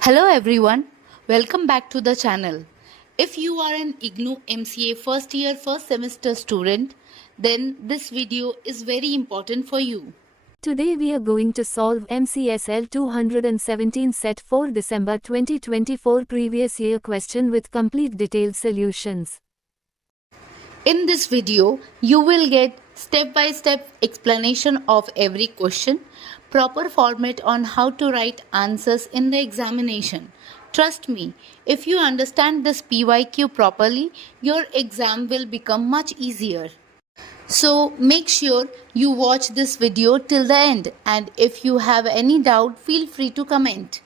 Hello everyone, welcome back to the channel. If you are an IGNOU MCA first year first semester student, then this video is very important for you. Today we are going to solve MCSL 217 set 4 December 2024 previous year question with complete detailed solutions. In this video, you will get step-by-step explanation of every question, proper format on how to write answers in the examination. Trust me, if you understand this PYQ properly, your exam will become much easier. So make sure you watch this video till the end, and if you have any doubt, feel free to comment.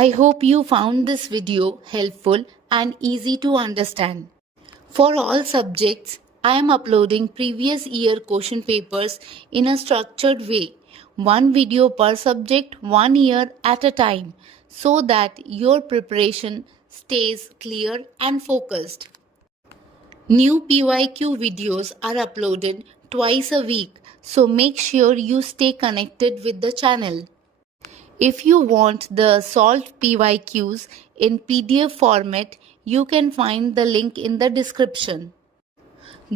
I hope you found this video helpful and easy to understand. For all subjects, I am uploading previous year question papers in a structured way, one video per subject, 1 year at a time, so that your preparation stays clear and focused. New PYQ videos are uploaded twice a week, so make sure you stay connected with the channel. If you want the solved PYQs in PDF format, you can find the link in the description.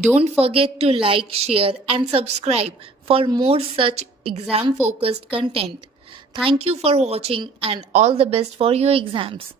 Don't forget to like, share, and subscribe for more such exam focused content. Thank you for watching and all the best for your exams.